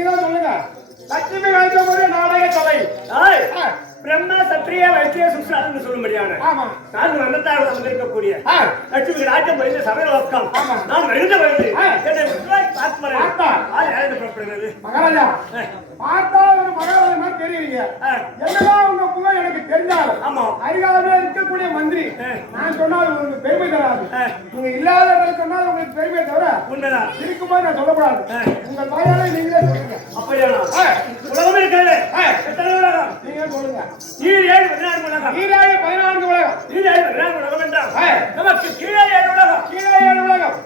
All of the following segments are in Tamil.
நீங்க தான் சொல்லுங்க. லட்சுமி கழிச்ச போது நாடக சபை பிரம்மா சத்திரிய வைத்திய சுஸ்ரான்னு சொல்லும்படியான நான் வந்தத்தால் வந்திருக்கக்கூடிய லட்சுமி ராஜ்யம் போய் சபையில் உட்காம் நான் மிகுந்த வயது என்னை புறப்படுகிறது. மகாராஜா பார்த்தா ஒரு மகாராஜா மாதிரி தெரியுங்க. என்னதான் உங்க புகழ் எனக்கு தெரிஞ்சாலும் ஆமா அருகாமையில இருக்கக்கூடிய மந்திரி நான் சொன்னால் உங்களுக்கு பெருமை தராது. நீங்க இல்லாத சொன்னால் உங்களுக்கு பெருமை தவிர உண்மைதான் இருக்கும்போது நான் சொல்லக்கூடாது. உங்கள் வாயால நீங்களே சொல்லுங்க. அப்படியானா உலகம் இருக்கிறது எத்தனை உலகம் நீங்க சொல்லுங்க. 14 உலகம் 14 உலகம் 14 உலகம் என்றால் நமக்கு கீழே 7 உலகம் கீழே 7 உலகம்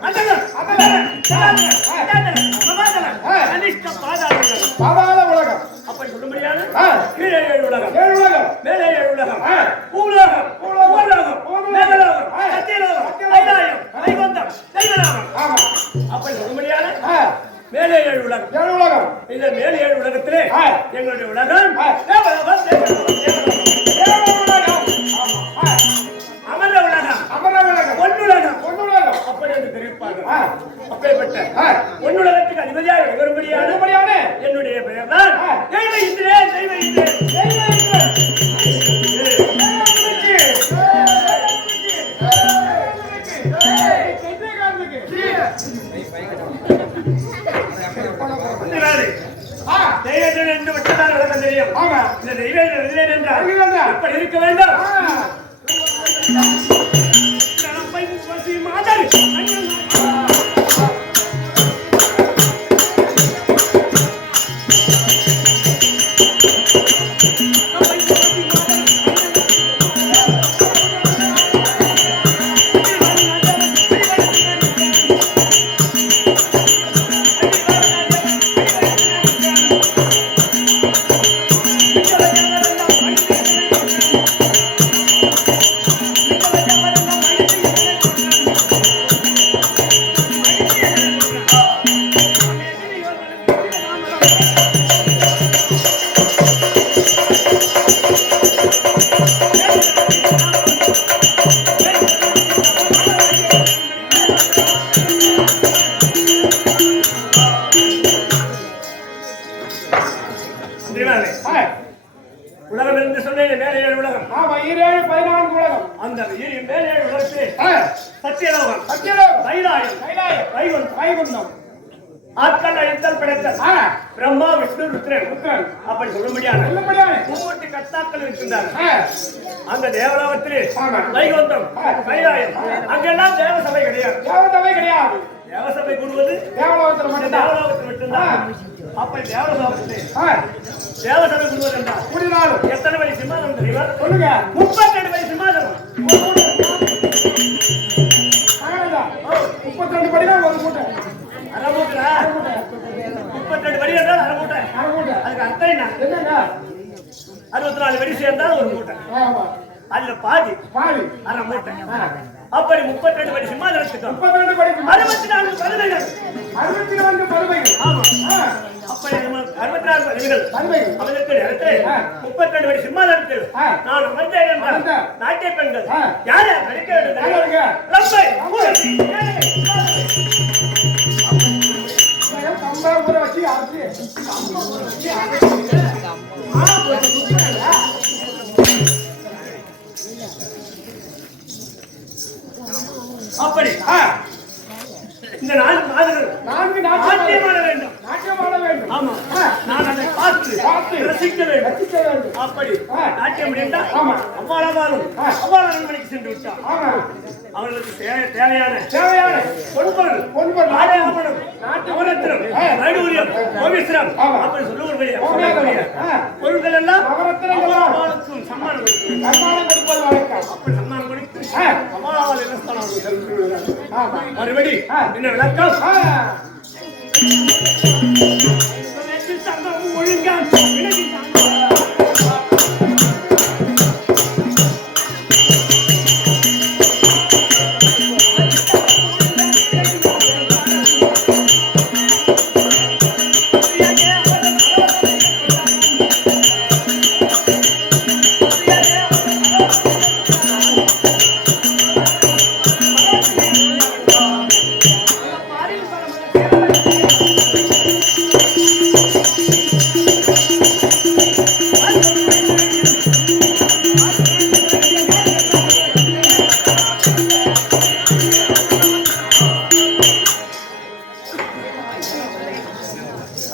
பாதாள உலகம் அப்படி சொல்ல முடியாது. கீழே 7 உலகம் 7 உலகம் மேலே 7 உலகம் பூலோகம் பூலோகம் மேகலோகம் சத்தியலோகம் கைலாயம் வைகுந்தம் தெய்வலோகம் அப்படி சொல்ல முடியாது. மேலே 7 உலகம் 7 உலகம் இந்த மேலே 7 உலகத்திலே எங்களுடைய உலகம் தேவலோகம் அமர உலகம் பொன்னுலகம் அப்படி என்று தெரிவிப்பார்கள். அப்பேற்பட்ட பொன்னுலகத்துக்கு அதிபதியாக வரும்படியான என்னுடைய பெயர் தான் தெய்வ இந்திரன். தெய்வ இந்திரன் தெய்வம் என்று விட்டதான் விளக்கம் தெரியும். இந்த தெய்வம் என்றால் எப்படி இருக்க வேண்டும்? மாதிரி உலகம் என்று சொன்னேன். மேலே 7 உலகம் 14 உலகம் அந்த மேலே 7 உலகத்திலே சத்தியலோகம் கைலாயம் வைகுந்தம் ஆட்கள் அழித்தல் படைத்தல் பிரம்மா விஷ்ணு ருத்ரன் அப்படி சொல்ல முடியாது. 3 கர்த்தாக்கள் இருக்கின்றார்கள். அந்த தேவலோகத்திலே வைகுந்தம் கைலாயம் அங்கெல்லாம் தேவசபை கிடையாது. தேவசபை கூடுவது தேவலோகத்தில் மட்டும்தான். அப்படி தேவலோகத்திலே தேவசபை கூடுவது என்றால் எத்தனை வழி சிம்மாசனம் தெரியுமா? சொல்லுங்க. 32 வழி சிம்மாசனம். 32 படினா ஒரு மூட்டை அரை மூட்டை 32 படி என்றால் அரை மூட்டை. அதுக்கு அர்த்தம் என்ன? 64 வரி சேர்ந்தால் ஒரு மூட்டை. அதுல பாதி அரை மூட்டை. அப்படி 32 படி சிம்மாசனத்துக்கு 64 பருமைகள். ஆமா அப்படி 64 பருமைகள் அவருக்கு நேரத்தை 32 படி சிம்மாசனத்தில் நான் அமர்ந்தேன் என்றால் நாட்டிய பெண்கள் யார் யார் நடிக்க வேண்டும்? அப்படி இந்த 4 மாதங்கள் நாட்டியம் ஆட வேண்டும். ஆமா நான் அதை பார்த்து ரசிக்க வேண்டும். அப்படி நாட்டியம் முடிந்தால் அவ்வாறு மணிக்கு சென்று விட்டார். அவர்களுக்கு தேவையான பொன்பொருள் ஆடம்பரம் நவரத்தினம் வைடூரியம் கோவிஸ்ரம் அப்படி சொல்லக்கூடிய பொருள்கள் எல்லாம் அவர்களுக்கும் சம்மானம் கொடுப்பது. அப்படி சம்மானம் கொடுத்து அம்மாவால் என்ன மறுபடி என்ன விளக்கம்? ஒழுங்கா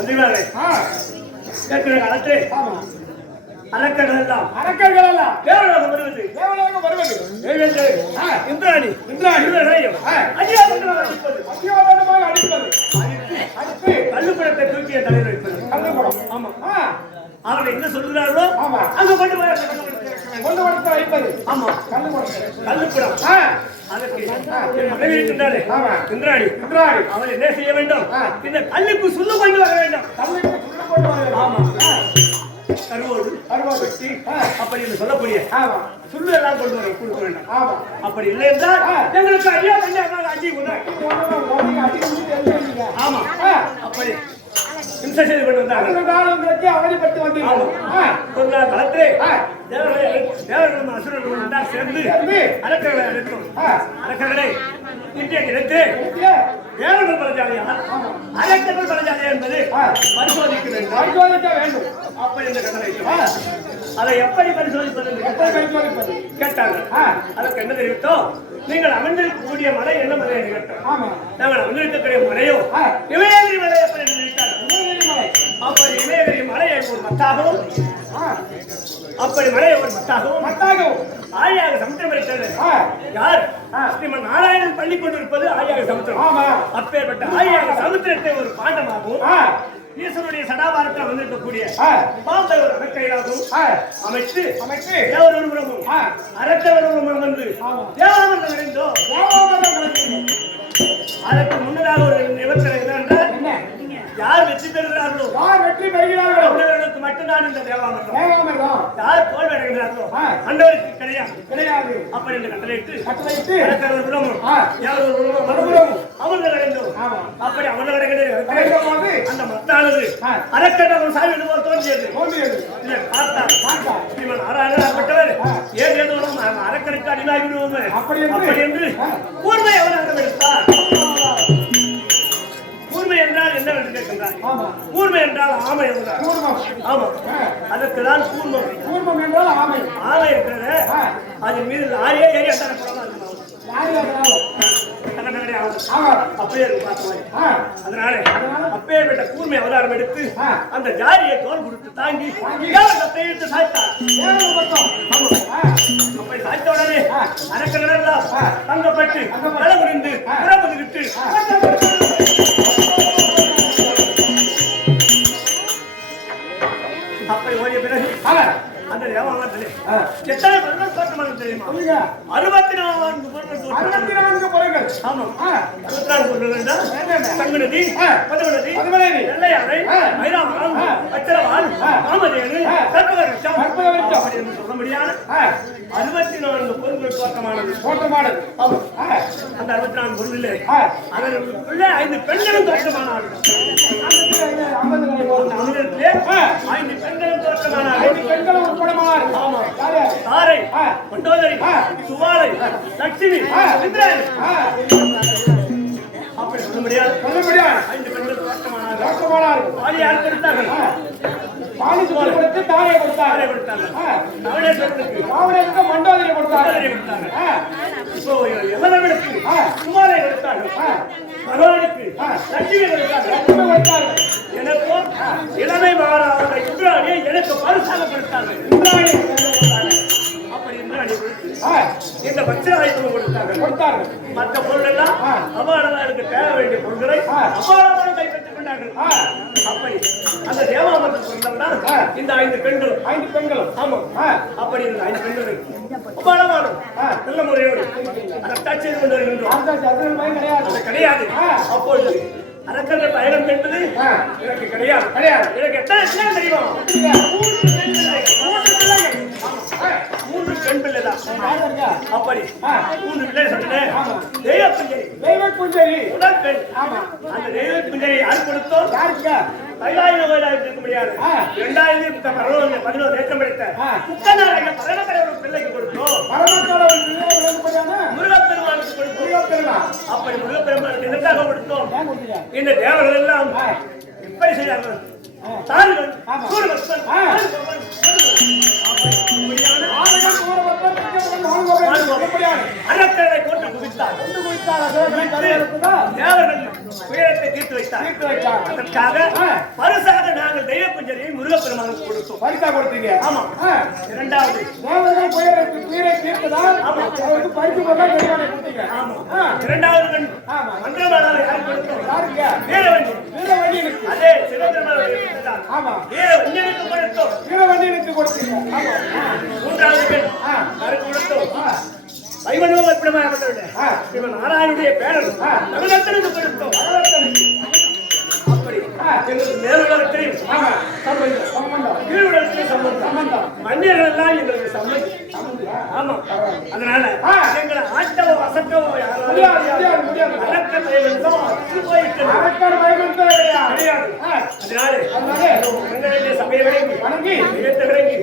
வந்துவிடாதே. கேட்கிற காலத்து ஆமா. அரக்கர்கள் எல்லாம் தேவலோகம் வருவது. இந்திராணி இந்திராணியும் அடியாபட்டமாக அடிப்பது. கல்லுக்குடத்தை தூக்கிய தலைவர் வைப்பது. ஆமா. அவனை என்ன சொல்கிறார்களோ அங்க கொண்டு வைப்பது. ஆமா, கல்லுக்குடம். அதற்கு மனைவி இருக்கின்றாரே இந்திராணி, அவன் என்ன செய்ய வேண்டும்? இந்த கல்லுக்கு சுண்ணு கொண்டு வர வேண்டும். ஆமா, கருவோடு வெட்டி அப்படி என்று சொல்லக்கூடிய சுண்ணு எல்லாம் கொண்டு வர கொடுக்க வேண்டும். அப்படி இல்லை என்றால் எங்களுக்கு ஐயா கண்டிப்பாக அடி உண்டாக்கி. ஆமா, அப்படி இம்சை செய்து கொண்டு வந்தார்கள். அவதிப்பட்டு வந்தீர்கள். ஒரு நாள் களத்திலே தேவர்களும் அசுரர்களும் ஒன்றாக சேர்ந்து அரக்கர்களை அழைத்தோம். அரக்கர்களை இன்றைய கிடைத்து தேவர்கள் பலஜாலியா அரக்கர்கள் பலஜாலியா என்பது பரிசோதிக்க வேண்டும். அப்படி என்று கட்டளை. அதை எப்படி பரிசோதிப்பது கேட்டார்கள். அதற்கு என்ன தெரிவித்தோம்? நீங்கள் அமர்ந்திருக்கக்கூடிய மலை என்ன மலை என்று கேட்டோம். நாங்கள் அமர்ந்திருக்கக்கூடிய மலையோ இமயகிரி மலை எப்படி என்று நினைத்தார்கள். அப்படி இமயகிரி மலையை ஒரு மத்தாகவும் அப்படி மலையை ஒரு மத்தாகவும் ஆழியாக சமுத்திரம் இருக்கிறது. யார்? ஸ்ரீமன் நாராயணன் பள்ளி கொண்டிருப்பது ஆழியாக சமுத்திரம். அப்பேற்பட்ட ஆழியாக சமுத்திரத்தை ஒரு பாண்டமாகவும் ஈஸ்வருடைய சடாபாரத்தில் வந்திருக்கக்கூடிய பாம்பை ஒரு அணக்கையாகவும் அமைத்து தேவரூபமும் அரக்கவரூபமும் வந்து தேவாமரம் அடைந்தோம். அதற்கு முன்னதாக ஒரு நிபந்தனை என்னவென்றால் யார் வெற்றி பெறுகிறார்களோ அவர்களுக்கு மட்டும்தான் இந்த தேவாமரம். யார் தோல்வி அடைகிறார்களோ அந்தவருக்கு கிடையாது. அப்படி என்று கட்டளையிட்டு அவர்கள் அடைந்தோம். அப்படி அவர்கள் அடைகிறது அந்த மத்தானது அரக்கட்டவன் சாமி போல் தோன்றியது. பார்த்தார் நாராயணப்பட்டவர் ஏதோ அரக்கனுக்கு அடிமாகி விடுவோமே அப்படி என்று கூர்மை அவனாக எடுத்தார். கூர்மை என்றால் என்னவென்று கேட்கின்றார். கூர்மை என்றால் ஆமை என்றார். ஆமா, அதற்குதான் கூர்மம் என்றால் ஆமை இருக்கிறது. அதன் மீது லாரியே ஏறி அப்படியே அதனால அப்பேற்பட்ட கூர்மை அவதாரம் எடுத்து அந்த ஜாரியை தோல் கொடுத்து தாங்கி சாய்த்தார். அப்படி சாய்த்த உடனே அரக்கர்கள் எல்லாம் தங்கப்பட்டு தலை முடிந்து புறப்பட்டுக்கிட்டு அப்படி ஓடிய பிறகு அந்த தேவாலயத்திலே எத்தனை பொருட்கள் தோற்றமாக தெரியுமா? 64 பொருட்கள். ஆமா, 64 பொருட்கள் என்றால் சங்குநதி, பதுமநதி, வெள்ளையானை, ஐராவரம், அச்சரவான், காமதேனு, கற்பகவருஷம் என்று சொல்ல முடியாது 64 பொருட்கள் தோற்றமானது. அந்த 64 பொருளிலே அதற்குள்ளே 5 பெண்களும் தோற்றமானார்கள். 5 பெண்களும் தோற்றமானார்கள். தாரை, மண்டோதரி, சுவாலை, லட்சுமி, இந்திராணி. அப்படி சொல்ல முடியாது. 5 பெண்கள் தோற்றமானார்கள். பாலியை அறுத்தெடுத்தார்கள். தாரை கொடுத்தார்கள். மண்டோதரி கொடுத்தார்கள். இப்போ எவரவனுக்கு சுவாலை கொடுத்தார்கள். பகவானுக்கு லட்சுமி கொடுத்தார்கள். எனக்கும் இளமை மாறாத இந்திராணியை எனக்கு பரிசாக கொடுத்தார்கள். அப்படி இந்திராணி இந்த பட்சாயுதம் கொடுத்தார்கள். மற்ற பொருள் எல்லாம் அபாரதாருக்கு தேவை வேண்டிய பொருட்களை அபாரமாக கைப்பற்றிக் கொண்டார்கள். அப்படி அந்த தேவாமரத்துக்கு சொந்தம்தான் இந்த 5 பெண்களும். ஆமா, அப்படி இந்த 5 பெண்களும் அபாரமான நல்ல முறையோடு அதை டச் செய்து கொண்டு வருகின்றோம். கிடையாது. அப்பொழுது அரக்கர்கள் பயணம் என்பது எனக்கு கிடையாது. எனக்கு எத்தனை தெரியுமா? 3 பெண் பிள்ளை தான். அப்படி 3 பிள்ளை சொன்னேன். தெய்வ புஞ்சரி உடல் பெண். அந்த தெய்வ புஞ்சரி யார் கொடுத்தோம்? கைலாய கோயிலாக இருக்க முடியாது. 2011 ஏற்றம் எடுத்த குக்கநாராயண பரமக்கடவுள் பிள்ளைக்கு கொடுத்தோம். முருகப்பெருமானுக்கு கொடுத்தோம். அப்படி முருகப்பெருமானுக்கு எதற்காக கொடுத்தோம்? இந்த தேவர்கள் எல்லாம் எப்படி செய்தார்கள்? தாங்கள் அரக்கரை கொண்டு குவித்தார். தேவர்கள் உயரத்தை தீர்த்து வைத்தார். அதற்காக பரிசாக நாங்கள் தெய்வ குஞ்சரியை முருகப்பெருமானுக்கு கொடுத்தோம். பரிசா கொடுத்தீங்க? ஆமா. இரண்டாவது தேவர்கள் உயரத்தை தீர்த்ததால் அவருக்கு பரிசு பொருளா தெய்வானை கொடுத்தீங்க. ஆமா. இரண்டாவது மந்திரமானவர் யாருக்கு கொடுத்தோம்? யாருங்க? வீரவண்டியனுக்கு. அதே சிவபெருமான் கொடுத்தார். ஆமா. வீரவண்டியனுக்கு கொடுத்தோம். வீரவண்டியனுக்கு கொடுத்தீங்க. ஆமா. மூன்றாவது பெண் யாருக்கு கொடுத்தோம்? வைவனுவ இவன் நாராயணுடைய பேரன் நகரத்திற்கு கொடுத்தோம். அப்படி எங்களுக்கு மேலுலகத்திலையும் கீழுலகத்திலையும் சம்பந்தம். மன்னியர்கள் எல்லாம் எங்களுக்கு சம்பந்தம். ஆமா. அதனால எங்களை ஆட்டவோ அசட்டவோ யாரும் அரக்க பயமென்றோ அற்று போயிட்டு கிடையாது. அதனால வேண்டிய சபையை வணங்கி விடங்கி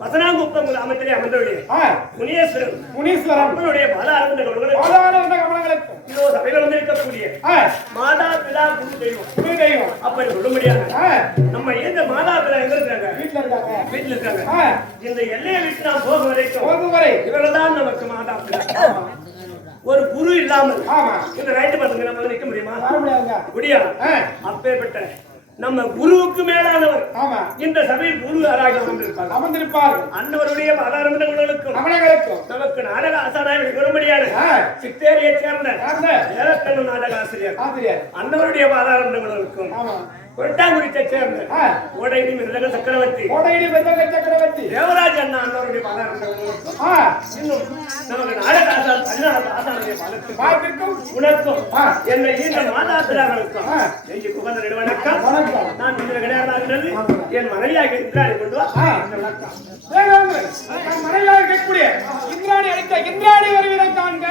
வசனாங்குப்பம் கிராமத்திலே அமர்ந்தவர்களே முனீஸ்வரன் அவர்களுடைய பல ஆனந்த கமலங்களுக்கு இதோ சபையில வந்திருக்கக்கூடிய மாதா பிதா குரு தெய்வம் அப்படி சொல்ல முடியாது. நம்ம எந்த மாதா பிதா எங்க இருக்காங்க? வீட்டுல இருக்காங்க. இந்த எல்லையை விட்டு நாம் போகும் வரை இவர்கள் தான் நமக்கு மாதா பிதா. ஒரு குரு இல்லாமல் இந்த ரைட்டு பசங்க நம்ம நிக்க முடியுமா? முடியாது. அப்பேற்பட்ட நம்ம குருவுக்கு மேலானவர் இந்த சபையில் குரு ஆராய்ச்சி அமர்ந்திருப்பார். அன்னவருடைய பாதாரங்களுக்கும் நமக்கு நாடக ஆசானாய் வரும்படியான சித்தேரியை சேர்ந்த ஏலக்கண்ணு நாடக ஆசிரியர் அன்னவருடைய பாதாரங்களுக்கும் கொட்டாங்குடியை சேர்ந்த கோடையடி மிருதக சக்கரவர்த்தி தேவராஜ் அண்ணா அன்னவருடைய பாதாரங்களுக்கும் இன்னும் நமக்கு நாடக ஆசானுடைய பாதத்திற்கும் உனக்கும் என்னை இந்த மாதாபிதாக்களுக்கும் நெஞ்சு புகழ்ந்த நிறுவனக்கம் நான் கிடையாது. என் மனைவியாக இந்திராணி கொண்டு மனைவியாக இருக்கக்கூடிய இந்திராணி அளித்த இந்திராணி வருவதை காண்க.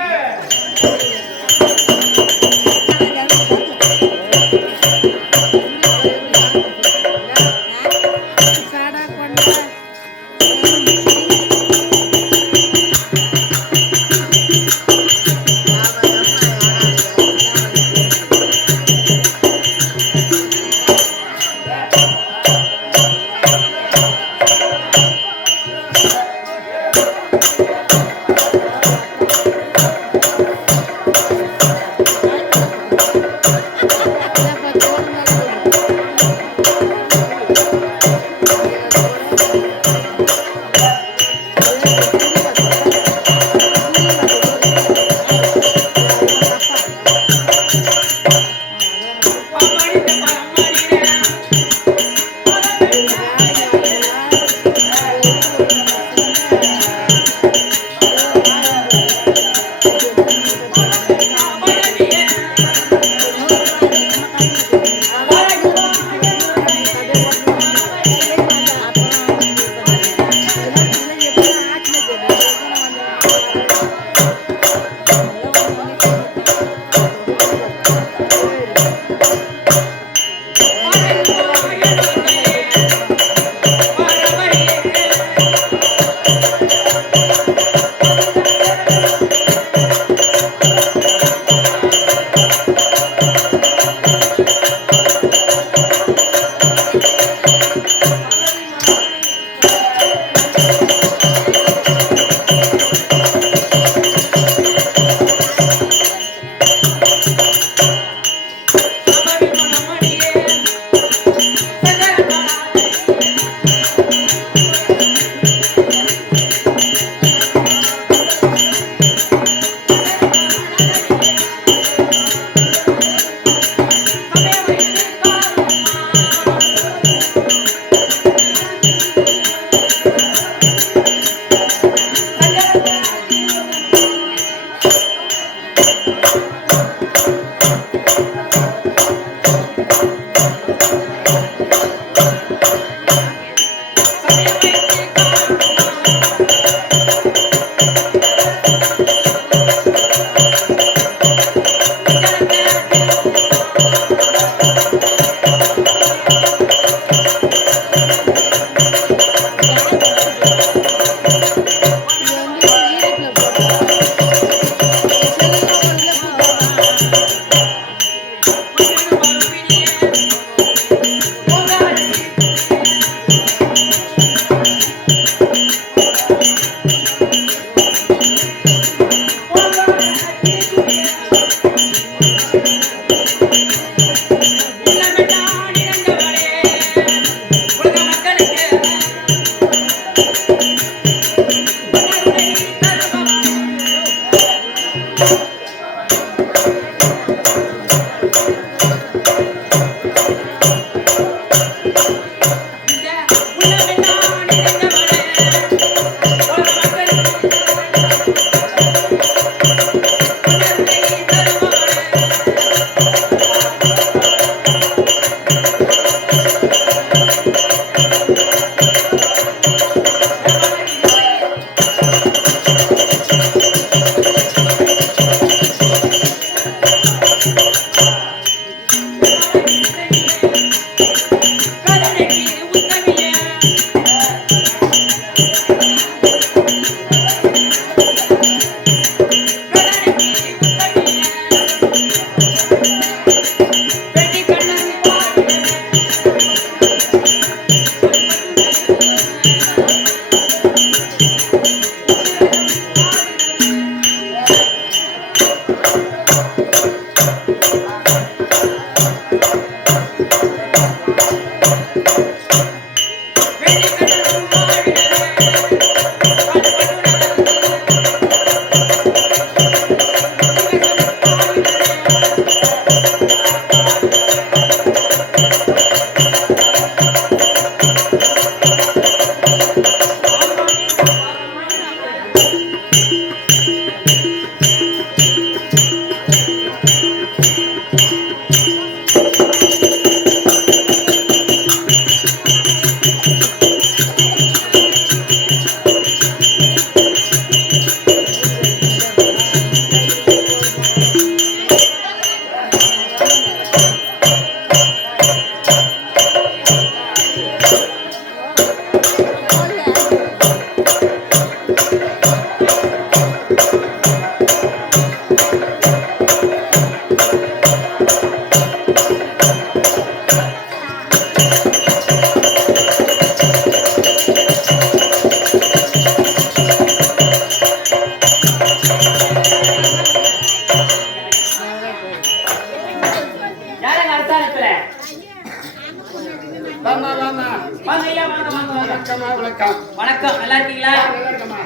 வணக்கம். நல்லா இருக்கீங்களா?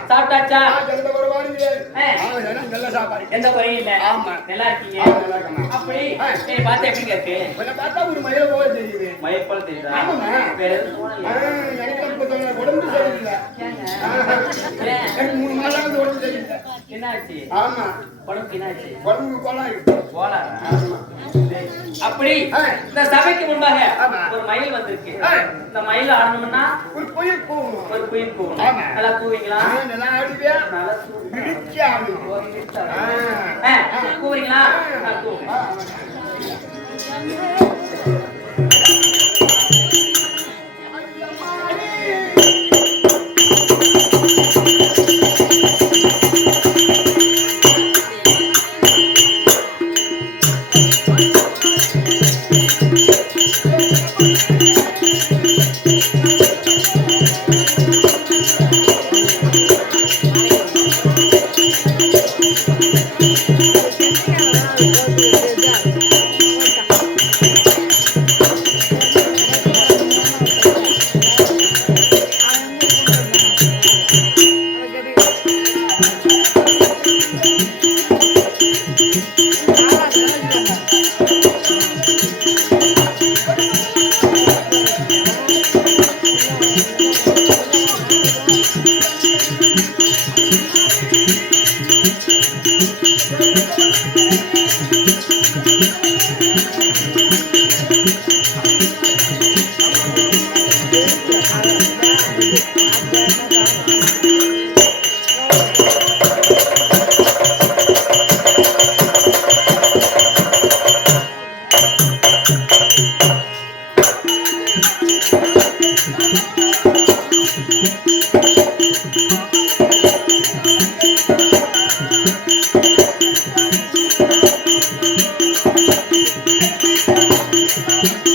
சாப்பிட்டாச்சா? நல்ல சாப்பாடு. எந்த குறையும் இல்ல. ஆமா. நல்லா இருக்கீங்க? அப்படி நீ பார்த்தா எப்படி இருக்கு? பார்த்தா ஒரு மயில போல தெரியுது. மயில் போல தெரியுதா? ஆமாமா. வேற எதுவும் போனல. உடம்பு சரியில்லை. ஏன்? எனக்கு 3 மாசம் உடம்பு சரியில்லை. என்னாச்சு? ஆமா. உடம்புக்கு என்னாச்சு? உடம்புக்கு கோளாறு. கோளாறா? அப்படி இந்த சபைக்கு முன்பாக ஒரு மயில் வந்திருக்கு. இந்த மயில் ஆடணும்னா ஒரு குயில் போகணும். ஒரு குயில் போகணும். நல்லா கூவீங்களா? நல்லா ஆடுவியா? நல்லா பிடிச்சி ஆடணும். கூவுறீங்களா? கூவுங்க. Thank you.